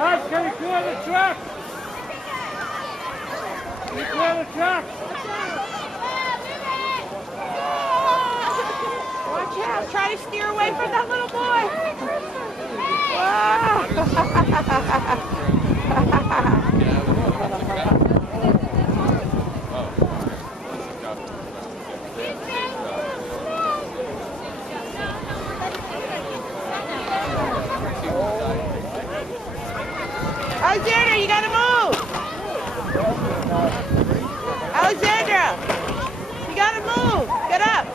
Guys, can you clear the track? Can you clear the track? Watch out. Try to steer away from that little boy. Alexandra, you gotta move. Alexandra, you gotta move. Get up.